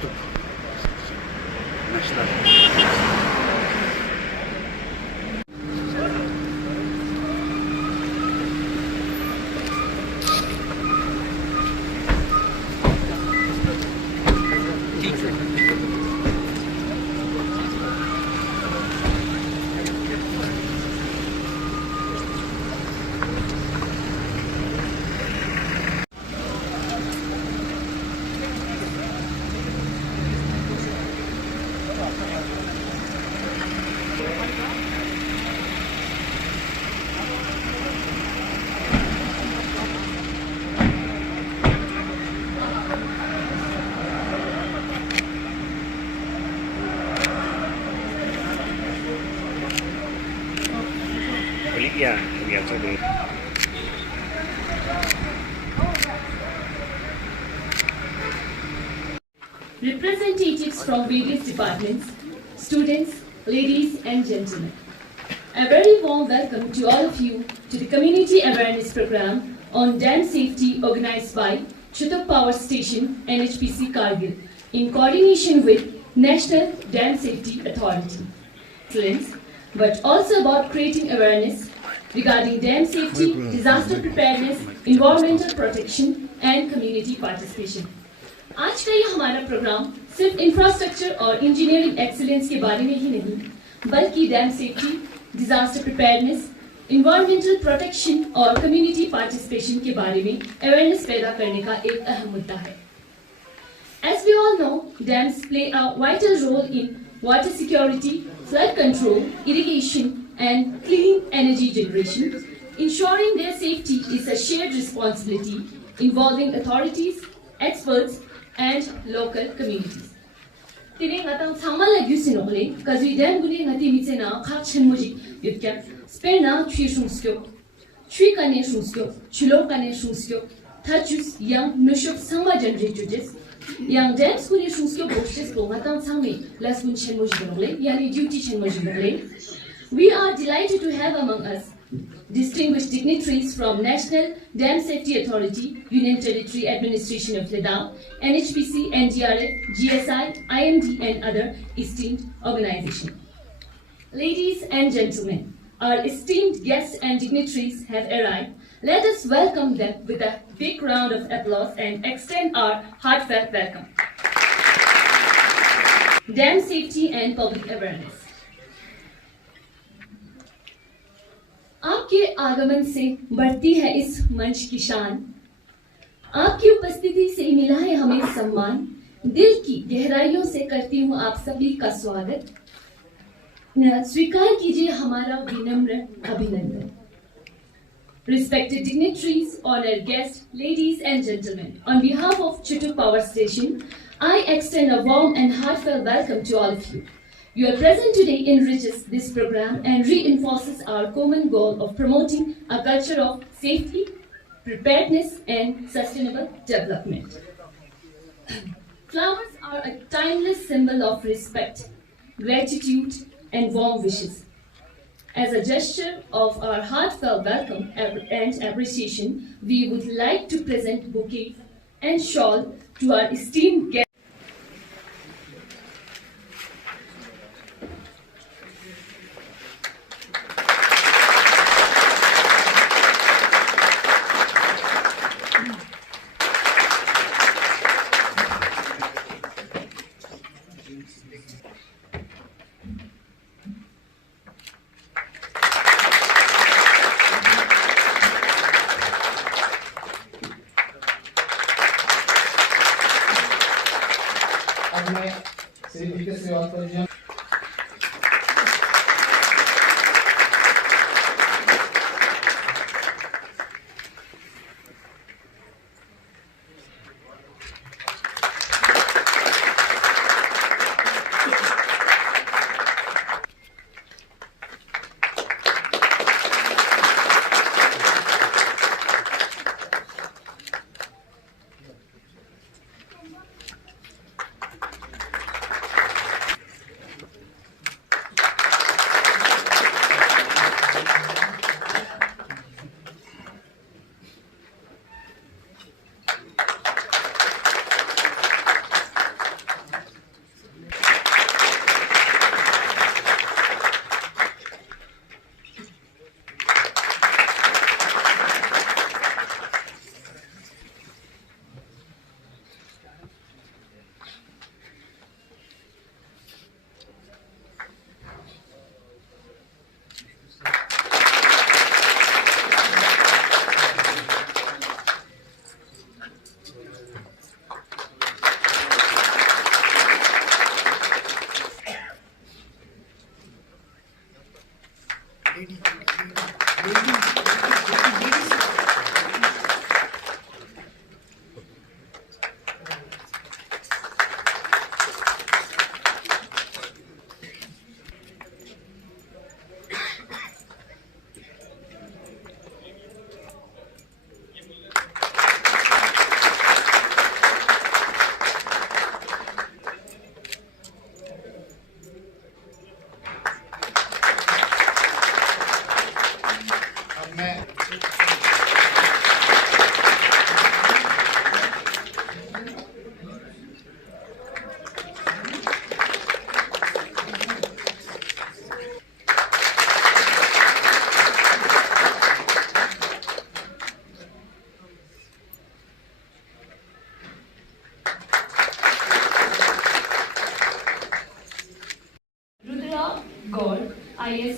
konuştuk. Anlaştılar. Olivia, today. Representatives from various departments, students, ladies and gentlemen. A very warm welcome to all of you to the Community Awareness Program on Dam Safety organized by Chutuk Power Station NHPC Kargil in coordination with National Dam Safety Authority. Excellence, but also about creating awareness regarding dam safety, disaster preparedness, environmental protection and community participation. आज का ये हमारा प्रोग्राम सिर्फ इंफ्रास्ट्रक्चर और engineering excellence के बारे में ही नहीं, बल्कि dam safety, disaster preparedness, environmental protection और कम्युनिटी पार्टिसिपेशन के बारे में अवेयरनेस पैदा करने का एक अहम मुद्दा है. As we all know, dams play a vital role in water security, flood control, irrigation, and clean energy generation. Ensuring their safety is a shared responsibility involving authorities, experts, and local communities. Today, ngatang thamal lagi sinole, kazi dam guni ngati mitse na khak chenmoji yutya. Spare na chui shungskyo, chui kane shungskyo, chulo kane shungskyo. Thachus yang nushok sangma generates. Yang dams guni shungskyo boxes ko ngatang thangme las gun chenmoji dongle, yani duty chenmoji dongle. We are delighted to have among us distinguished dignitaries from National Dam Safety Authority, Union Territory Administration of Ladakh, NHPC, NDRF, GSI, IMD and other esteemed organizations. Ladies and gentlemen, our esteemed guests and dignitaries have arrived. Let us welcome them with a big round of applause and extend our heartfelt welcome. Dam safety and public awareness. आपके आगमन से बढ़ती है इस मंच की शान. आपकी उपस्थिति से मिला है हमें सम्मान. दिल की गहराइयों से करती हूँ आप सभी का स्वागत. स्वीकार कीजिए हमारा विनम्र अभिनंदन. Respected dignitaries, honored guests, ladies and gentlemen, on behalf of Chutuk Power Station, I extend a warm and heartfelt welcome to all of you. Your presence today enriches this program and reinforces our common goal of promoting a culture of safety, preparedness, and sustainable development. Flowers are a timeless symbol of respect, gratitude, and warm wishes. As a gesture of our heartfelt welcome and appreciation, we would like to present bouquet and shawl to our esteemed guests.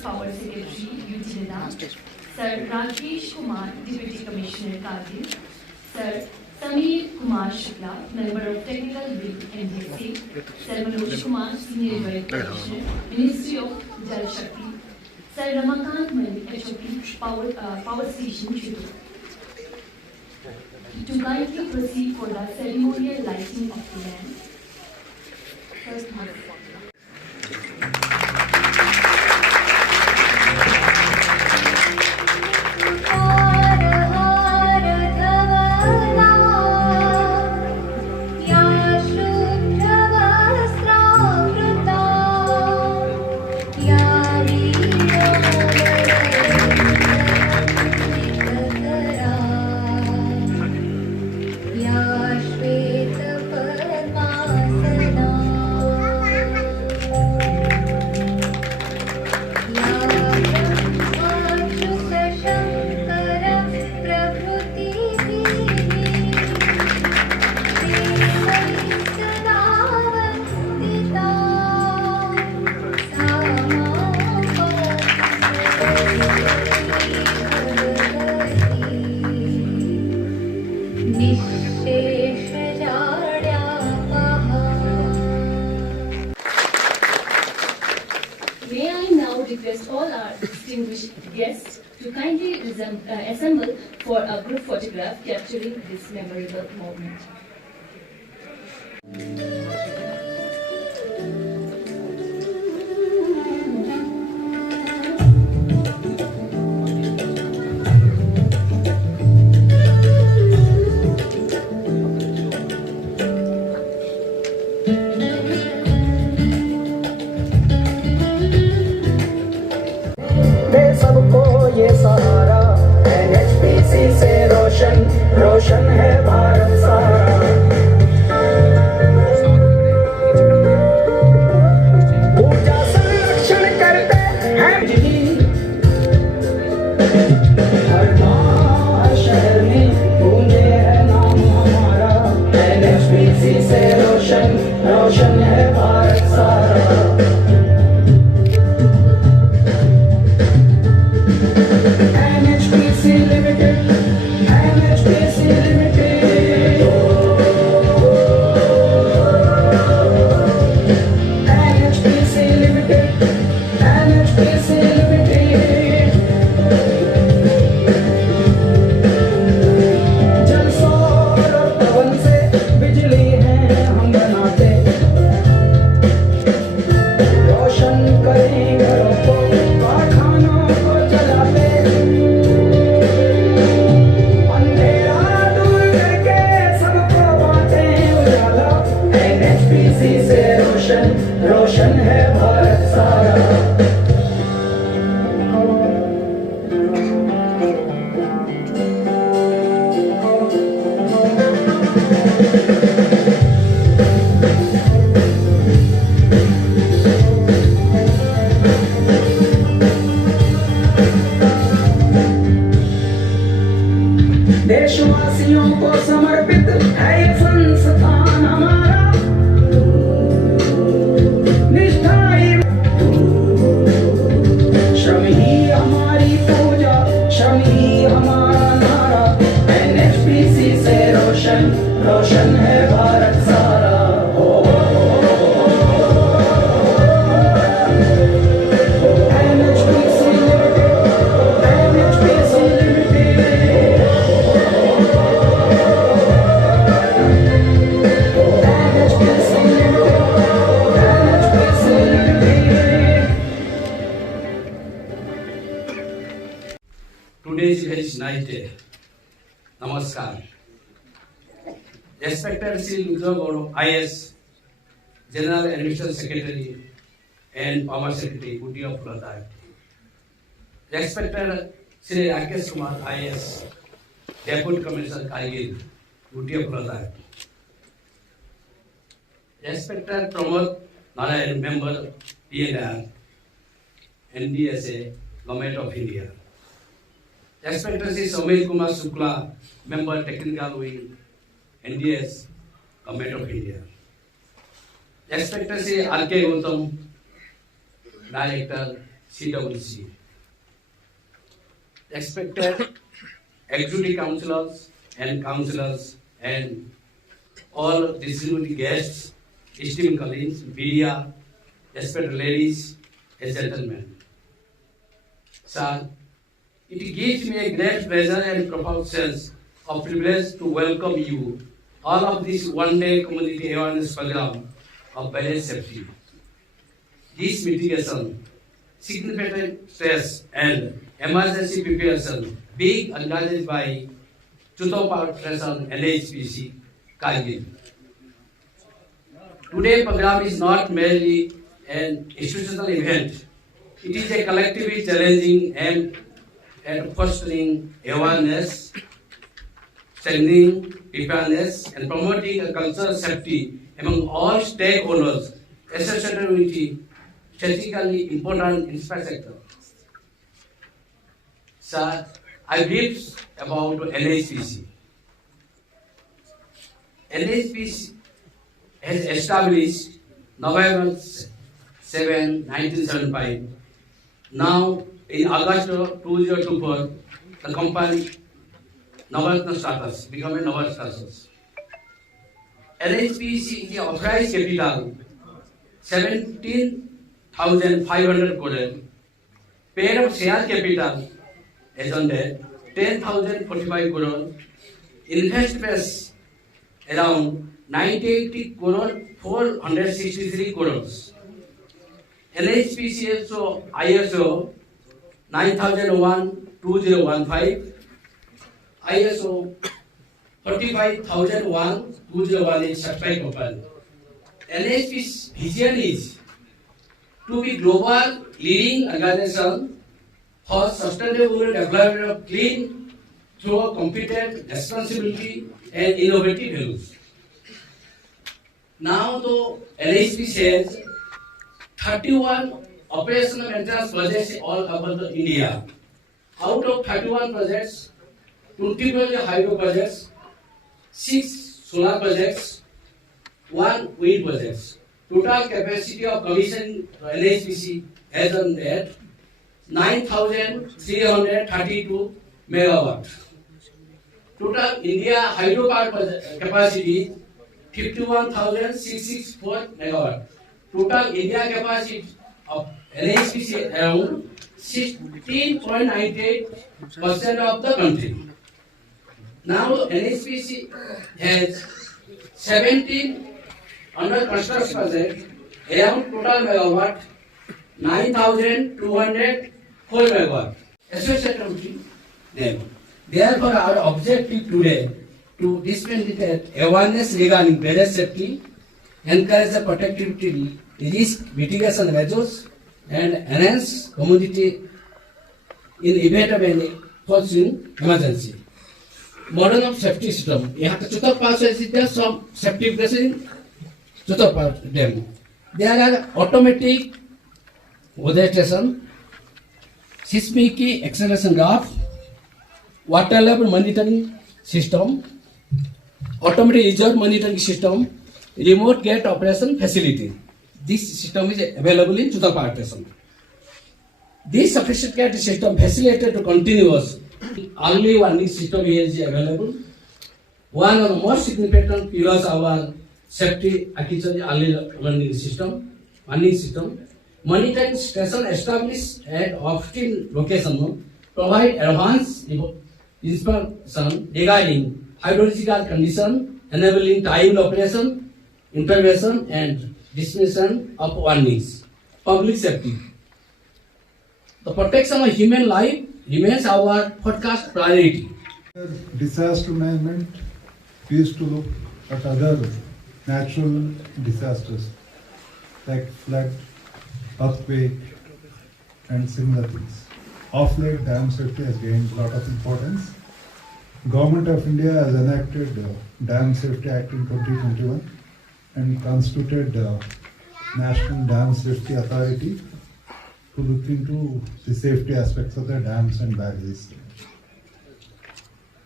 Power Secretary UT Sir Rakesh Kumar, Deputy Commissioner Kargil, Sir Sameer Kumar Shukla, Member of Technical Wing NDSC, Sir Manoj Kumar, Senior Joint Commissioner, Ministry of Jal Shakti, Sir Ramakant Malik, HOP, Power Station Chittoor. To kindly proceed for the ceremonial lighting of the lamp. First, may I now request all our distinguished guests to kindly assemble for a group photograph capturing this memorable moment. सबको ये सहारा NHPC से रोशन रोशन है भारत सारा। ऊर्जा संरक्षण करते हैं हर गांव हर शहर में गूंजे है नाम हमारा NHPC से रोशन रोशन है भारत सारा। रोशन है भारत सारा। देशवासियों को समर्पित है ये संस्थान हमारा। श्रम ही हमारी पूजा, श्रम ही हमारा नारा। NHPC से रोशन रोशन है भारत सारा। NHPC limited, NHPC limited, NHPC limited. Today is a very nice day. Namaskar. Respected Sri Rudra Gaurav, IS, General Administration Secretary and Power Secretary, Duty of Ladakh. Respected Sri Rakesh Kumar, IS, Deputy Commissioner Kargil, Duty of Ladakh. Respected Pramod Narayan, Member PNR, NDSA, Government of India. Respected Sri Sameer Kumar Shukla, Member Technical Wing, NDS, Government of India. Respected Sri R.K. Gautam, Director, CWC. Respected executive councillors and all distinguished guests, esteemed colleagues, media, respected ladies and gentlemen. Sir, it gives me a great pleasure and profound sense of privilege to welcome you all of this one-day community awareness program of balance safety. This mitigation, significant stress and emergency preparation being organized by Chutok Power Station NHPC, Kargil. Today's program is not merely an institutional event. It is a collectively challenging aimed at fostering awareness, strengthening preparedness, and promoting a culture of safety among all stakeholders associated with the strategically important infrastructure. Sir, I brief about NHPC. NHPC has established November 7, 1975. Now, in August 2024, the company Navaratna status, become a Navaratna status. NHPC is the authorized capital 17,500 crore, paid up share capital as on date 10,045 crore, investments around 98 crore 463 crores. NHPC also ISO 9001-2015, ISO 45001-2018 certified company. NHP's vision is to be global leading organization for sustainable development of clean through competent responsibility and innovative values. Now the NHPC has 31 operational maintenance projects all over India. Out of 31 projects, 20 projects hydro projects, 6 solar projects, 1 wind projects. Total capacity of commission NHPC has on that 9,332 megawatt. Total India hydropower capacity 51,664 megawatt. Total India capacity of NHPC around 16.98% of the country. Now NHPC has 17 under construction projects around total megawatt 9,204 megawatt. Associated with them. Therefore, our objective today to disseminate awareness regarding balance safety, encourage the protectivity, risk mitigation measures, and enhance community in event of any foreseen emergency. Modern of safety system. यहाँ तो Chutok Power Station is there some safety precautions. Chutok Power Dam. There are automatic weather station, seismic acceleration graph, water level monitoring system, automatic reserve monitoring system, remote gate operation facility. This system is available in Chutok Power Station. This sophisticated system facilitated to continuous early warning system is available. One of the most significant pillars of our safety architecture early warning system. Monitoring station established at off-stream location provide advanced information regarding hydrological condition, enabling timely operation, intervention, and dissemination of warnings. Public safety. The protection of human life remains our forecast priority. Disaster management used to look at other natural disasters like flood, earthquake, and similar things. Of late, dam safety has gained a lot of importance. Government of India has enacted Dam Safety Act in 2021 and constituted National Dam Safety Authority to look into the safety aspects of the dams and barrages.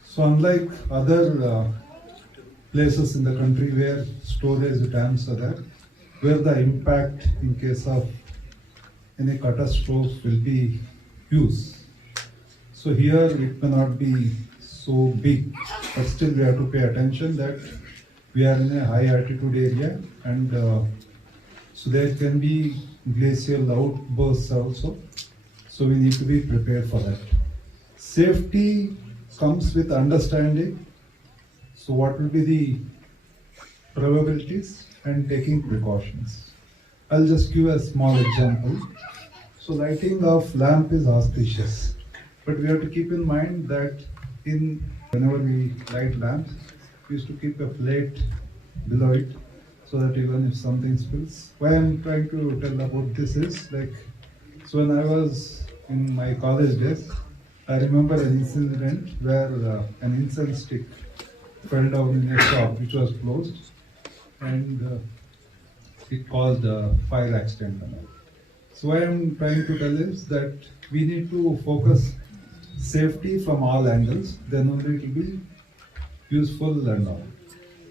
So unlike other places in the country where storage dams are there, where the impact in case of any catastrophe will be used. So here it may not be so big, but still we have to pay attention that we are in a high altitude area, and so there can be glacial outbursts also. So we need to be prepared for that. Safety comes with understanding. So what will be the probabilities and taking precautions? I'll just give a small example. So lighting of lamp is auspicious, but we have to keep in mind that whenever we light lamps, we used to keep a plate below it so that even if something spills. Why I'm trying to tell about this is like, so when I was in my college days, I remember an incident where an incense stick fell down in a shop which was closed, and it caused a fire accident. So what I'm trying to tell is that we need to focus safety from all angles, then only it will be useful and all.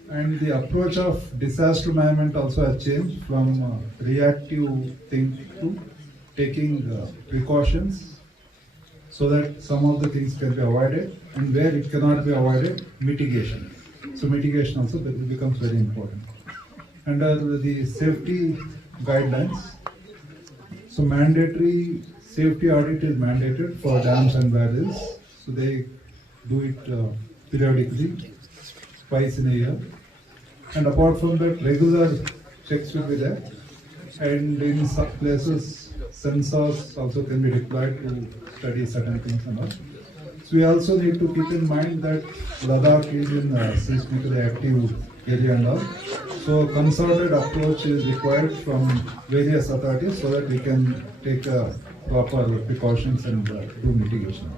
And the approach of disaster management also has changed from reactive thing to taking precautions so that some of the things can be avoided, and where it cannot be avoided, mitigation. So mitigation also becomes very important. Under the safety guidelines, so mandatory safety audit is mandated for dams and barrages. So they do it periodically, twice in a year. And apart from that, regular checks will be there. And in some places, sensors also can be deployed to study certain things and all. So we also need to keep in mind that Ladakh is in a seismically active area and all. So concerted approach is required from various authorities so that we can take proper precautions and do mitigation.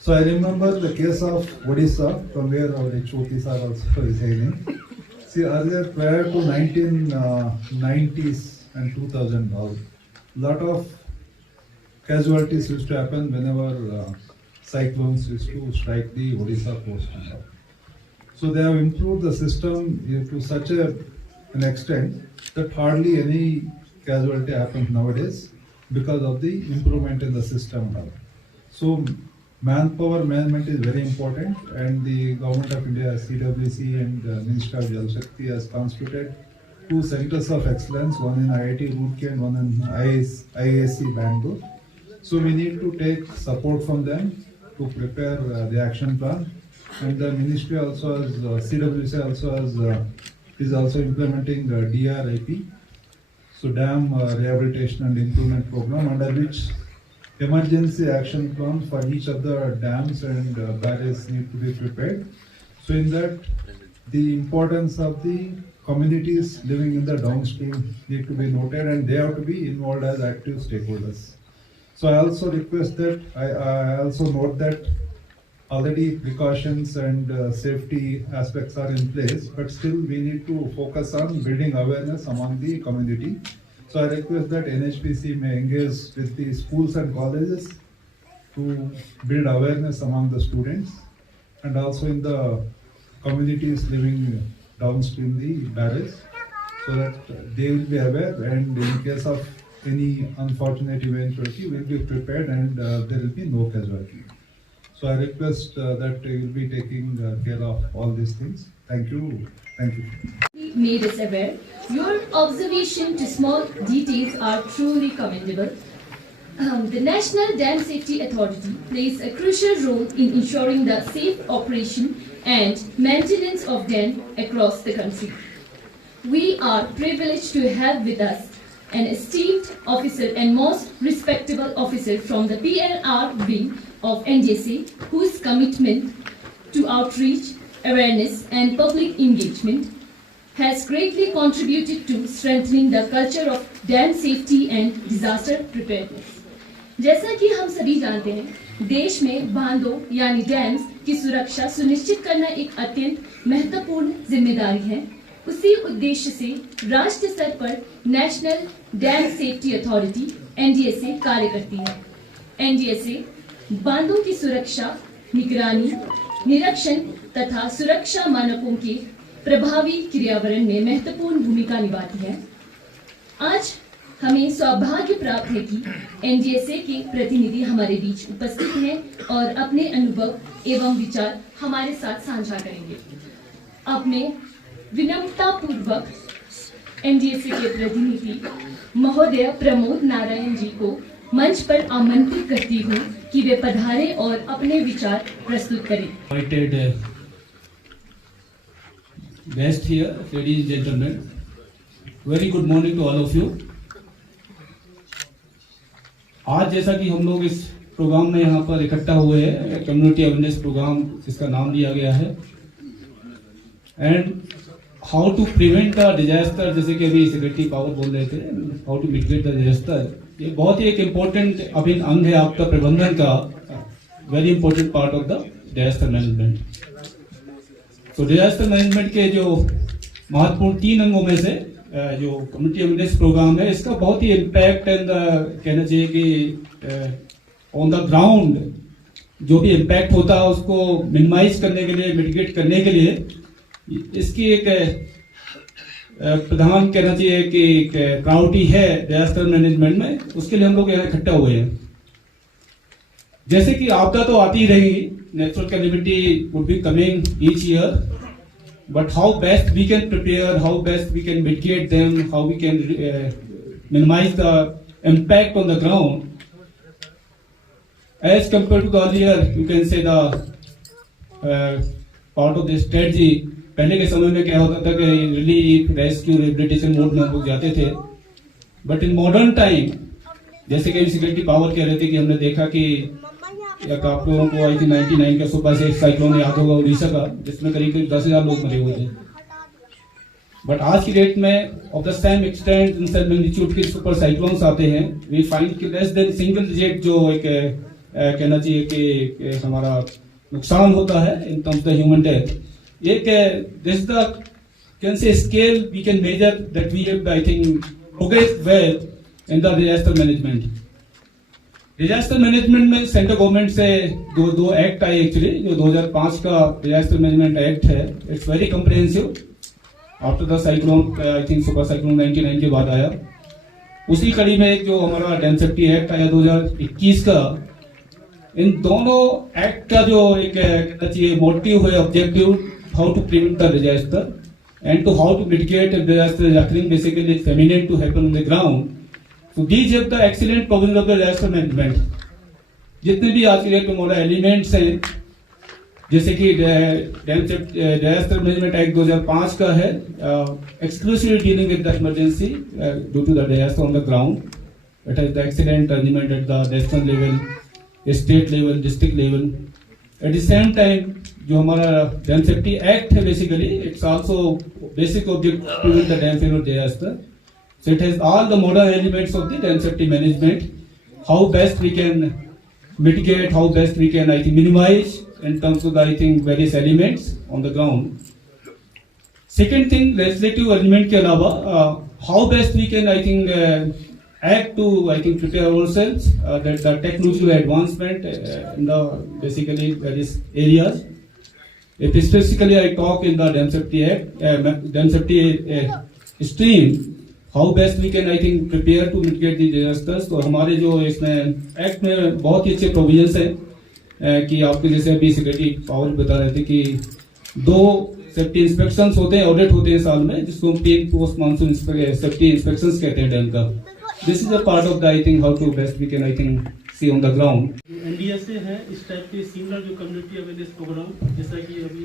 So I remember the case of Odisha, from where our HOPs are also residing. See, earlier, prior to 1990s and 2000, a lot of casualties used to happen whenever cyclones used to strike the Odisha coast. So they have improved the system to such an extent that hardly any casualty happens nowadays because of the improvement in the system now. So manpower management is very important, and the Government of India, CWC and Ministry of Jal Shakti has constituted 2 centers of excellence, one in IIT Roorkee and one in IISc Bangalore. So we need to take support from them to prepare the action plan, and the ministry also has, CWC also has, is also implementing the DRIP, so Dam Rehabilitation and Improvement Program, under which emergency action plans for each of the dams and barrages need to be prepared. So in that, the importance of the communities living in the downstream need to be noted, and they have to be involved as active stakeholders. So I also request that, I also note that already precautions and safety aspects are in place, but still we need to focus on building awareness among the community. So I request that NHPC may engage with the schools and colleges to build awareness among the students, and also in the communities living downstream the barrage, so that they will be aware, and in case of any unfortunate eventuality, will be prepared, and there will be no casualty. So I request that you will be taking care of all these things. Thank you. Thank you. Made us aware. Your observation to small details are truly commendable. The National Dam Safety Authority plays a crucial role in ensuring the safe operation and maintenance of dams across the country. We are privileged to have with us an esteemed officer and most respectable officer from the PLR wing of NDSA, whose commitment to outreach, awareness and public engagement has greatly contributed to strengthening the culture of dam safety and disaster preparedness. जैसा कि हम सभी जानते हैं, देश में बांधों यानी डैम्स की सुरक्षा सुनिश्चित करना एक अत्यंत महत्वपूर्ण जिम्मेदारी है। उसी उद्देश्य से राष्ट्रीय स्तर पर national dam safety authority (NDSA) कार्य करती है। NDSA बांधों की सुरक्षा, निगरानी, निरीक्षण तथा सुरक्षा मानकों के प्रभावी क्रियान्वयन में महत्वपूर्ण भूमिका निभाती है। आज हमें सौभाग्य प्राप्त है कि एनडीएसए के प्रतिनिधि हमारे बीच उपस्थित हैं और अपने अनुभव एवं विचार हमारे साथ साझा करेंगे। अपने विनम्रता पूर्वक एनडीएसए के प्रतिनिधि महोदय प्रमोद नारायण जी को मंच पर आमंत्रित करती हूँ कि वे पधारें और अपने विचार प्रस्तुत करें। Guests here, ladies and gentlemen, very good morning to all of you. आज जैसा कि हम लोग इस प्रोग्राम में यहाँ पर इकट्ठा हुए हैं, कम्युनिटी अवेयरनेस प्रोग्राम जिसका नाम दिया गया है, and how to prevent the disaster, जैसे कि अभी सेक्रेटरी पावर बोल रहे थे, how to mitigate the disaster, ये बहुत ही एक इम्पोर्टेंट अभिन्न अंग है आपका प्रबंधन का, very important part of the disaster management. तो डिजास्टर मैनेजमेंट के जो महत्वपूर्ण 3 अंगों में से जो कम्युनिटी अवेयरनेस प्रोग्राम है, इसका बहुत ही इम्पैक्ट एंड कहना चाहिए कि ऑन द ग्राउंड जो भी इम्पैक्ट होता है उसको मिनिमाइज करने के लिए, मिटिगेट करने के लिए इसकी एक प्रधान कहना चाहिए कि प्रायोरिटी है डिजास्टर मैनेजमेंट में। उसके लिए हम लोग यहाँ इकट्ठा हुए हैं। जैसे कि आपदा तो आती रहेगी, natural calamity would be coming each year, but how best we can prepare, how best we can mitigate them, how we can minimize the impact on the ground as compared to the earlier, you can say the part of the strategy। पहले के समय में क्या होता था कि relief, rescue, rehabilitation mode में हम लोग जाते थे, बट इन मॉडर्न टाइम जैसे कि सिक्योरिटी पावर कह रहे थे कि हमने देखा कि आप लोगों को आई थी 99 का सुपर से साइक्लोन याद होगा उड़ीसा का, जिसमें करीब 10,000 लोग मरे हुए थे। बट आज की डेट में of the same extent in same magnitude के सुपर साइक्लोन्स आते हैं, वी फाइंड कि लेस देन सिंगल डिजिट जो एक कहना चाहिए कि हमारा नुकसान होता है in terms the human death. एक this the can say scale we can measure that we have I think progress well in the disaster management. Disaster management में सेंट्रल गवर्नमेंट से दो एक्ट आए एक्चुअली, जो 2005 का डिजास्टर मैनेजमेंट एक्ट है, it's very comprehensive after the cyclone, I think super cyclone 99 के बाद आया। उसी कड़ी में एक जो हमारा डैम सेफ्टी एक्ट आया 2021 का, इन दोनों एक्ट का जो एक कहना चाहिए मोटिव है, objective, how to prevent the disaster and to how to mitigate disaster occurring basically it's imminent to happen on the ground. So these are the excellent provisions of the disaster management। जितने भी आज के डेट में हमारे एलिमेंट्स हैं, जैसे कि disaster management act 2005 का है, exclusively dealing with the emergency due to the disaster on the ground. It has the excellent arrangement at the national level, state level, district level. At the same time जो हमारा dam safety act है, basically it's also basic object to prevent the dam failure disaster. So it has all the modern elements of the dam safety management. How best we can mitigate, how best we can, I think, minimize in terms of the, I think, various elements on the ground. Second thing, legislative element के अलावा how best we can, I think, act to, I think, prepare ourselves that the technological advancement in the basically various areas. If specifically I talk in the dam safety act, dam safety stream, how best we can, I think, prepare to mitigate the disasters। तो हमारे जो इसमें एक्ट में बहुत ही अच्छे प्रोविजंस हैं कि आपके जैसे अभी सेक्रेटरी पावर बता रहे थे कि 2 सेफ्टी इंस्पेक्शंस होते हैं, ऑडिट होते हैं साल में, जिसको हम 3 पोस्ट मानसून सेफ्टी इंस्पेक्शंस कहते हैं डैम का। This is a part of the, I think, how to best we can, I think, see on the ground. NDSA है इस टाइप के सिमिलर जो कम्युनिटी अवेयरनेस प्रोग्राम, जैसा कि अभी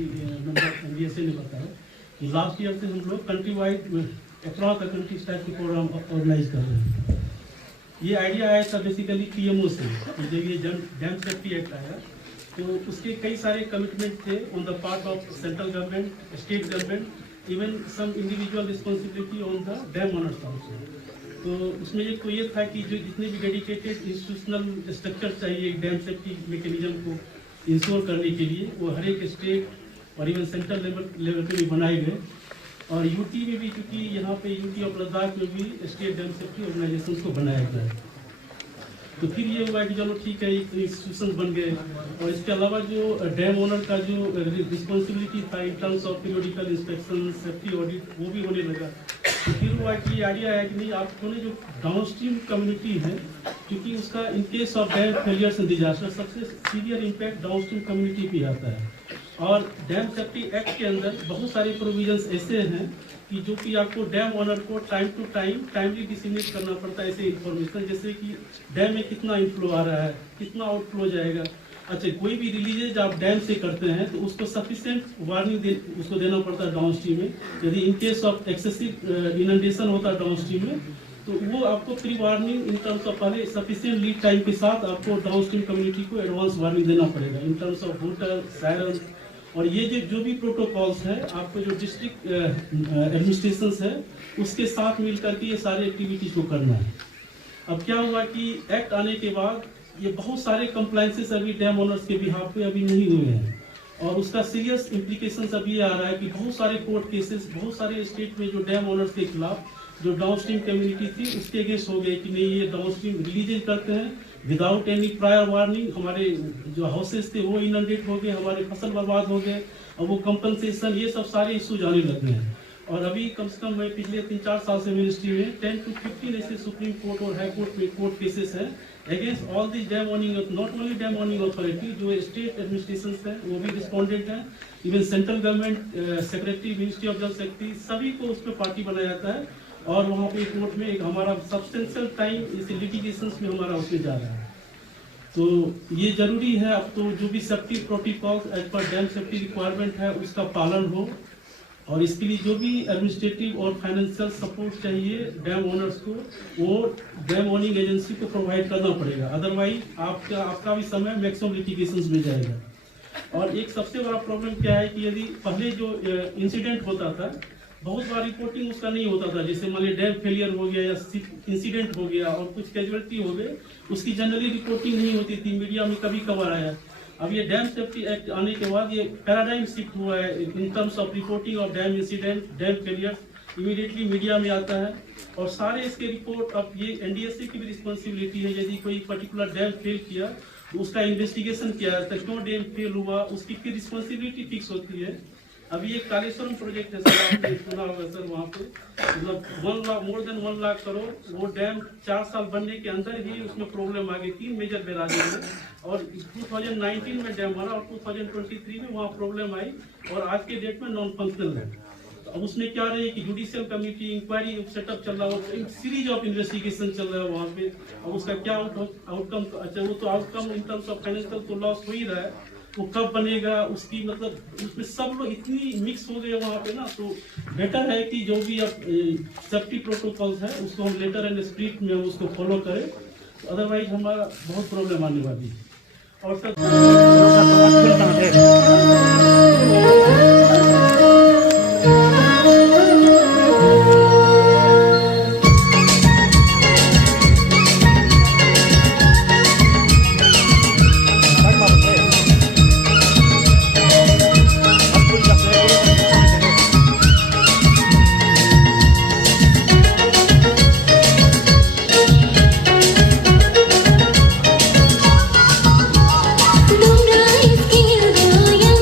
एनडीएसए ने बताया कि लास्ट ईयर से हम लोग country wide across the country इस टाइप के प्रोग्राम ऑर्गेनाइज कर रहे हैं। ये आइडिया आया था बेसिकली पीएमओ से, जब ये डैम सेफ्टी एक्ट आया तो उसके कई सारे कमिटमेंट थे on the part of central government, state government, even some individual responsibility on the dam owners also. तो उसमें एक तो ये था कि जो जितने भी डेडिकेटेड इंस्टीट्यूशनल स्ट्रक्चर चाहिए डैम सेफ्टी मैकेनिज्म को इंश्योर करने के लिए, वो हर एक स्टेट और इवन सेंट्रल लेवल पे भी बनाए गए। और यूटी में भी, क्योंकि यहाँ पे यूटी ऑफ लद्दाख में भी स्टेट डैम सेफ्टी ऑर्गेनाइजेशन को बनाया गया है, तो फिर ये हुआ कि चलो ठीक है, इंस्टीट्यूशन बन गए। और इसके अलावा जो डैम ओनर का जो रिस्पॉन्सिबिलिटी था in terms of periodical inspection, safety audit, वो भी होने लगा। तो फिर हुआ कि आइडिया है कि नहीं आपको ने जो डाउनस्ट्रीम कम्युनिटी है, क्योंकि उसका in case of dam failures and disaster सबसे सीवियर इम्पैक्ट डाउनस्ट्रीम कम्युनिटी पे आता है। और डैम सेफ्टी एक्ट के अंदर बहुत सारे प्रोविजंस ऐसे हैं कि जो कि आपको डैम ओनर को time to time timely disseminate करना पड़ता है ऐसे इन्फॉर्मेशन, जैसे कि डैम में कितना इनफ्लो आ रहा है, कितना आउटफ्लो जाएगा। अच्छा, कोई भी रिलीजेज आप डैम से करते हैं तो उसको सफिशिएंट वार्निंग उसको देना पड़ता है डाउनस्ट्रीम में। यदि in case of excessive inundation होता है डाउनस्ट्रीम में तो वो आपको pre warning in terms of पहले सफिशिएंट लीड टाइम के साथ आपको डाउनस्ट्रीम कम्युनिटी को एडवांस वार्निंग देना पड़ेगा in terms of voter siren. और ये जो भी प्रोटोकॉल्स है आपको जो डिस्ट्रिक्ट एडमिनिस्ट्रेशंस है उसके साथ मिल करके ये सारे एक्टिविटीज को करना है। अब क्या हुआ कि एक्ट आने के बाद ये बहुत सारे कंप्लायंसेस अभी डैम ओनर्स के बिहाफ पे अभी नहीं हुए हैं, और उसका सीरियस इम्प्लीकेशंस अभी आ रहा है कि बहुत सारे कोर्ट केसेस बहुत सारे स्टेट में जो डैम ओनर्स के खिलाफ जो डाउनस्ट्रीम कम्युनिटी थी उसके अगेंस्ट हो गए कि नहीं ये डाउनस्ट्रीम रिलीजेज करते हैं विदाउट एनी प्रायर वार्निंग, हमारे जो हाउसेस थे वो इनंडेट हो गए, हमारे फसल बर्बाद हो गए, और वो कंपनसेशन ये सब सारे इशूज आने लगे हैं। और अभी कम से कम मैं पिछले 3-4 साल से मिनिस्ट्री में 10 to 15 ऐसे सुप्रीम कोर्ट और हाई कोर्ट में कोर्ट केसेस हैं against all this dam owning, not only dam owning authority, जो स्टेट एडमिनिस्ट्रेशन है वो भी रिस्पॉन्डेंट हैं, even central government secretary ministry of जल शक्ति सभी को उस पर पार्टी बनाया जाता है। और वहाँ पे कोर्ट में एक हमारा सब्सटेंशियल टाइम इस लिटिगेशंस में हमारा उसमें जा रहा है। तो ये जरूरी है अब तो जो भी safety protocols as per dam safety requirement है उसका पालन हो, और इसके लिए जो भी एडमिनिस्ट्रेटिव और फाइनेंशियल सपोर्ट चाहिए डैम ओनर्स को वो डैम ओनिंग एजेंसी को प्रोवाइड करना पड़ेगा, अदरवाइज आपका भी समय मैक्सिमम लिटिगेशंस में जाएगा। और एक सबसे बड़ा प्रॉब्लम क्या है कि यदि पहले जो इंसिडेंट होता था बहुत बार रिपोर्टिंग उसका नहीं होता था, जैसे मान लीजिए डैम फेलियर हो गया या इंसिडेंट हो गया और कुछ कैजुअलिटी हो गए, उसकी जनरली रिपोर्टिंग नहीं होती थी, मीडिया में कभी कभार आया। अब ये डैम सेफ्टी एक्ट आने के बाद ये पैराडाइम शिफ्ट हुआ है in terms of reporting of dam incident, dam failure immediately media में आता है, और सारे इसके रिपोर्ट अब ये एनडीएसए की भी रिस्पॉन्सिबिलिटी है। यदि कोई पर्टिकुलर डैम फेल किया तो उसका इन्वेस्टिगेशन किया जाता है, क्यों डैम फेल हुआ उसकी फिर रिस्पॉन्सिबिलिटी फिक्स होती है। अभी एक कालेश्वरम प्रोजेक्ट है सर, आपने सुना होगा सर, वहाँ पे मतलब मोर देन 1 लाख करोड़ वो डैम 4 साल बनने के अंदर ही उसमें प्रॉब्लम आ गई 3 मेजर बैराजेज में, और 2019 में डैम बना और 2023 में वहाँ प्रॉब्लम आई और आज के डेट में नॉन फंक्शनल है। तो अब उसमें क्या रही कि जुडिशियल कमेटी इंक्वायरी सेटअप चल रहा है, सीरीज ऑफ इन्वेस्टिगेशन चल रहा है वहाँ पे, और उसका क्या आउटकम, अच्छा वो तो outcome in terms of financial तो लॉस हो ही रहा है, वो कब बनेगा उसकी मतलब उसमें सब लोग इतनी मिक्स हो गए वहाँ पे ना, तो बेटर है कि जो भी अब सेफ्टी प्रोटोकॉल्स है उसको हम लेटर एंड स्पिरिट में हम उसको फॉलो करें, तो अदरवाइज हमारा बहुत प्रॉब्लम आने वाली है। और Yang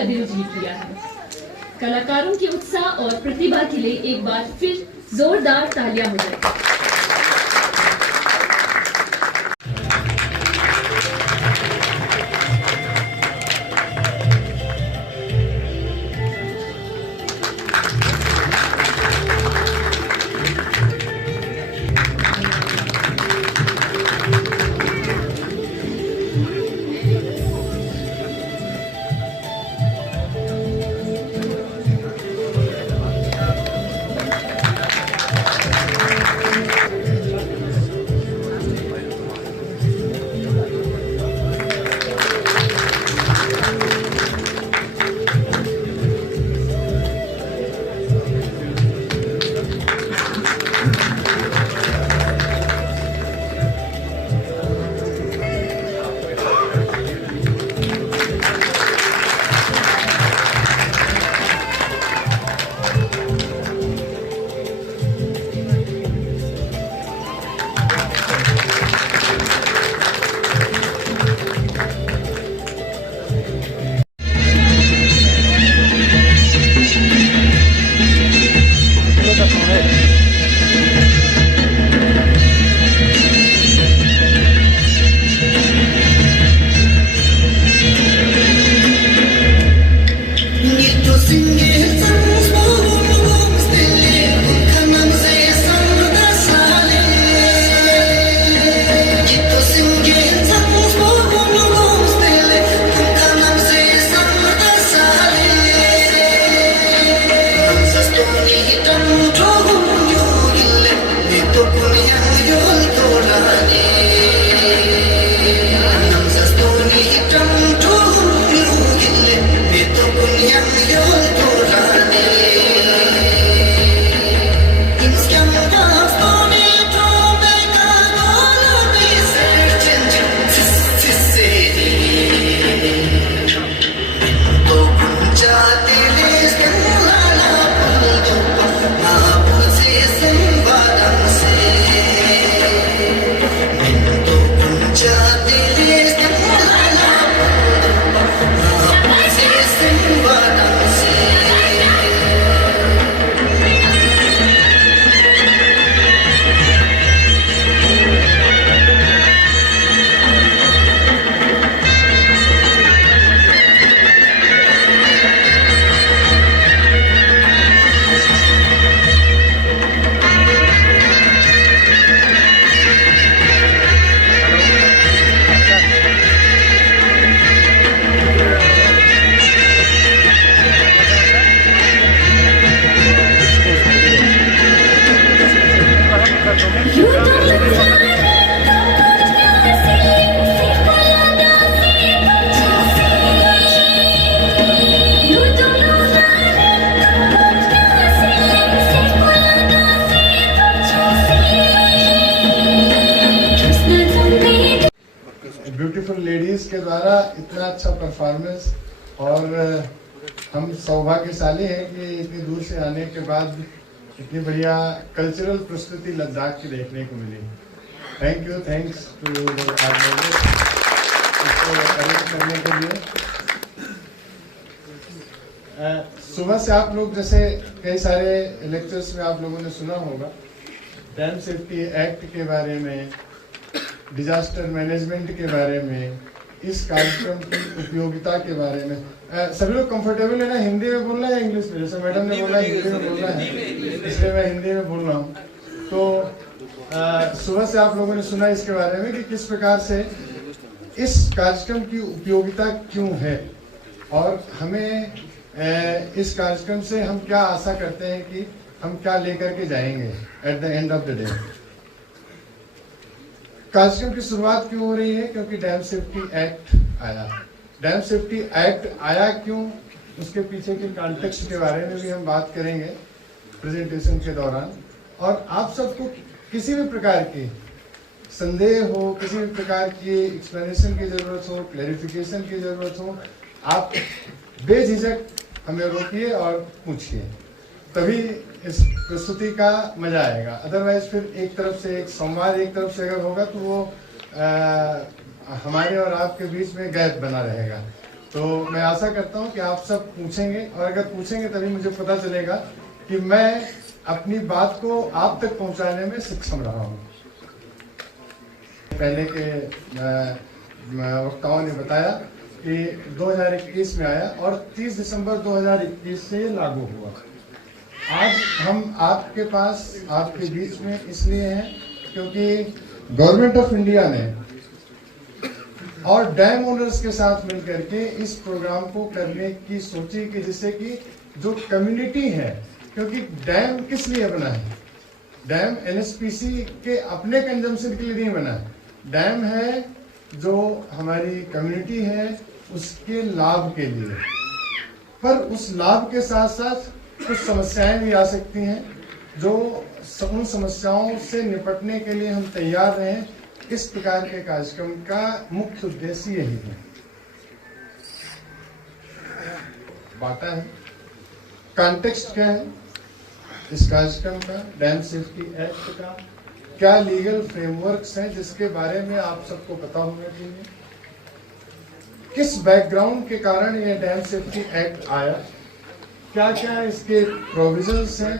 का दिल जीत लिया है। कलाकारों के उत्साह और प्रतिभा के लिए एक बार फिर जोरदार तालियां हो जाए। ब्यूटीफुल लेडीज के द्वारा इतना अच्छा परफॉर्मेंस, और हम सौभाग्यशाली हैं कि इतनी दूर से आने के बाद इतनी बढ़िया कल्चरल प्रस्तुति लद्दाख की देखने को मिली। थैंक यू, थैंक्स टू इसको अरेंज करने के लिए। सुबह से आप लोग जैसे कई सारे लेक्चर्स में आप लोगों ने सुना होगा डैम सेफ्टी एक्ट के बारे में, डिजास्टर मैनेजमेंट के बारे में, इस कार्यक्रम की उपयोगिता के बारे में। सभी लोग कंफर्टेबल है ना हिंदी में बोलना है इंग्लिश में? जैसे मैडम ने बोला हिंदी में बोलना है, इसलिए मैं हिंदी में बोल रहा हूँ। तो सुबह से आप लोगों ने सुना इसके बारे में कि किस प्रकार से इस कार्यक्रम की उपयोगिता क्यों है, और हमें इस कार्यक्रम से हम क्या आशा करते हैं कि हम क्या लेकर के जाएंगे at the end of the day. कार्यक्रम की शुरुआत क्यों हो रही है? क्योंकि डैम सेफ्टी एक्ट आया। डैम सेफ्टी एक्ट आया क्यों, उसके पीछे के कॉन्टेक्स्ट के बारे में भी हम बात करेंगे प्रेजेंटेशन के दौरान। और आप सबको किसी भी प्रकार की संदेह हो, किसी भी प्रकार की एक्सप्लेनेशन की जरूरत हो, क्लैरिफिकेशन की जरूरत हो, आप बेझिझक हमें रोकिए और पूछिए, तभी इस प्रस्तुति का मजा आएगा। अदरवाइज फिर एक तरफ से एक संवाद एक तरफ से अगर होगा तो वो हमारे और आपके बीच में गैप बना रहेगा। तो मैं आशा करता हूं कि आप सब पूछेंगे, और अगर पूछेंगे तभी मुझे पता चलेगा कि मैं अपनी बात को आप तक पहुंचाने में सक्षम रहा हूं। पहले के वक्ताओं ने बताया कि 2021 में आया और 30 दिसंबर 2021 से लागू हुआ। आज हम आपके पास, आपके बीच में इसलिए हैं क्योंकि गवर्नमेंट ऑफ इंडिया ने और डैम ओनर्स के साथ मिलकर के इस प्रोग्राम को करने की सोची कि जिससे कि जो कम्युनिटी है, क्योंकि डैम किस लिए बना है? डैम एनएचपीसी के अपने कंजम्पशन के लिए नहीं बना है। डैम है जो हमारी कम्युनिटी है उसके लाभ के लिए, पर उस लाभ के साथ साथ कुछ समस्याएं भी आ सकती हैं, जो उन समस्याओं से निपटने के लिए हम तैयार रहें। इस प्रकार के कार्यक्रम का मुख्य उद्देश्य यही है। बाता है कॉन्टेक्स्ट क्या है इस कार्यक्रम का, डैम सेफ्टी एक्ट का क्या लीगल फ्रेमवर्क्स हैं जिसके बारे में आप सबको पता होना चाहिए। किस बैकग्राउंड के कारण ये डैम सेफ्टी एक्ट आया, क्या क्या इसके प्रोविजंस हैं,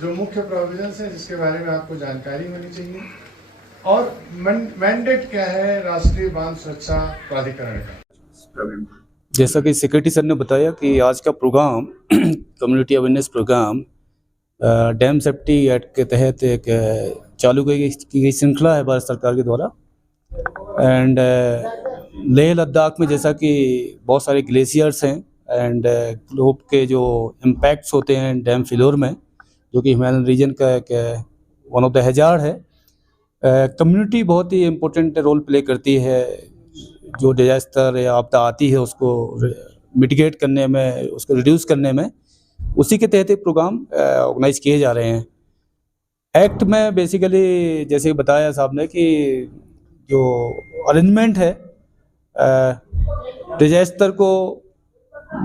जो मुख्य प्रोविजंस हैं जिसके बारे में आपको जानकारी होनी चाहिए, और मैंडेट क्या है राष्ट्रीय बांध सुरक्षा प्राधिकरण का। जैसा कि सेक्रेटरी सर ने बताया कि आज का program community awareness program dam safety act के तहत एक चालू की गई श्रृंखला है भारत सरकार के द्वारा। एंड लेह लद्दाख में जैसा कि बहुत सारे ग्लेशियर्स हैं एंड ग्लोब के जो इम्पैक्ट्स होते हैं डैम फेल्योर में, जो कि हिमालयन रीजन का एक वन ऑफ द हैजार्ड है, कम्युनिटी बहुत ही इम्पोर्टेंट रोल प्ले करती है। जो डिजास्टर या आपदा आती है उसको मिटिगेट करने में, उसको रिड्यूस करने में, उसी के तहत एक प्रोग्राम ऑर्गेनाइज किए जा रहे हैं। एक्ट में बेसिकली जैसे बताया साहब ने कि जो अरेंजमेंट है डिजास्टर को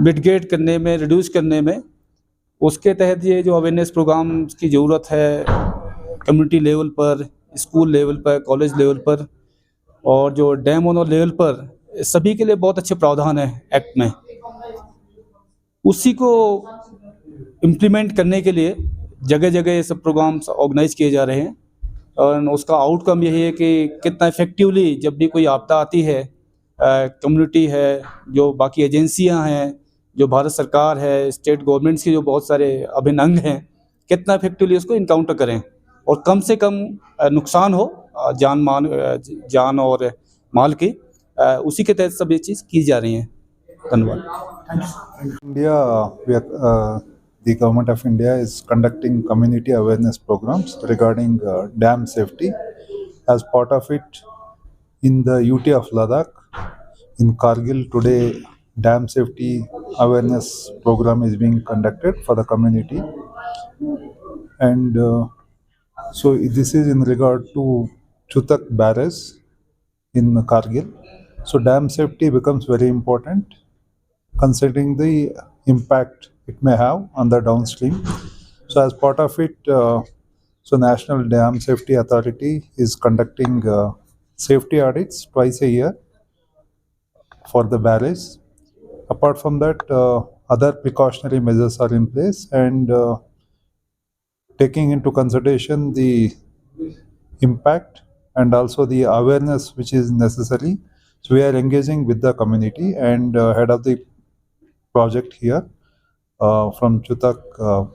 मिटिगेट करने में, रिड्यूस करने में, उसके तहत ये जो अवेयरनेस प्रोग्राम की ज़रूरत है कम्युनिटी लेवल पर, स्कूल लेवल पर, कॉलेज लेवल पर और जो डैम ओनर लेवल पर, सभी के लिए बहुत अच्छे प्रावधान है एक्ट में। उसी को इम्प्लीमेंट करने के लिए जगह जगह ये सब प्रोग्राम्स ऑर्गेनाइज किए जा रहे हैं और उसका आउटकम यही है कि कितना इफेक्टिवली जब भी कोई आपदा आती है, कम्युनिटी है, जो बाकी एजेंसियां हैं, जो भारत सरकार है, स्टेट गवर्नमेंट्स के जो बहुत सारे अभिन्न अंग हैं, कितना इफेक्टिवली उसको इनकाउंटर करें और कम से कम नुकसान हो जान और माल की, उसी के तहत सब ये चीज़ की जा रही है। धन्यवाद। India, the government of India is conducting community awareness programs regarding dam safety. As part of it, in the UT of Ladakh, in Kargil today, dam safety awareness program is being conducted for the community, and so this is in regard to Chutak barrage in Kargil. So dam safety becomes very important considering the impact it may have on the downstream. So as part of it, so National Dam Safety Authority is conducting safety audits twice a year for the barrage. Apart from that, other precautionary measures are in place, and taking into consideration the impact and also the awareness which is necessary. So we are engaging with the community, and head of the project here from Chutak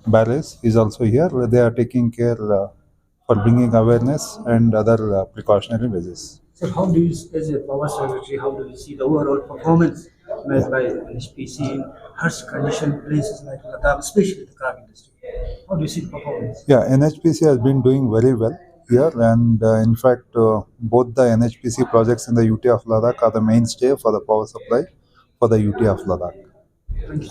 barrage is also here. They are taking care for bringing awareness and other precautionary measures. So how do you, as a power secretary, how do you see the overall performance made by NHPC in harsh condition places like Ladakh, especially the car industry? How do you see the performance? Yeah, NHPC has been doing very well here, and in fact both the NHPC projects in the UT of Ladakh are the mainstay for the power supply for the UT of Ladakh. Thank you.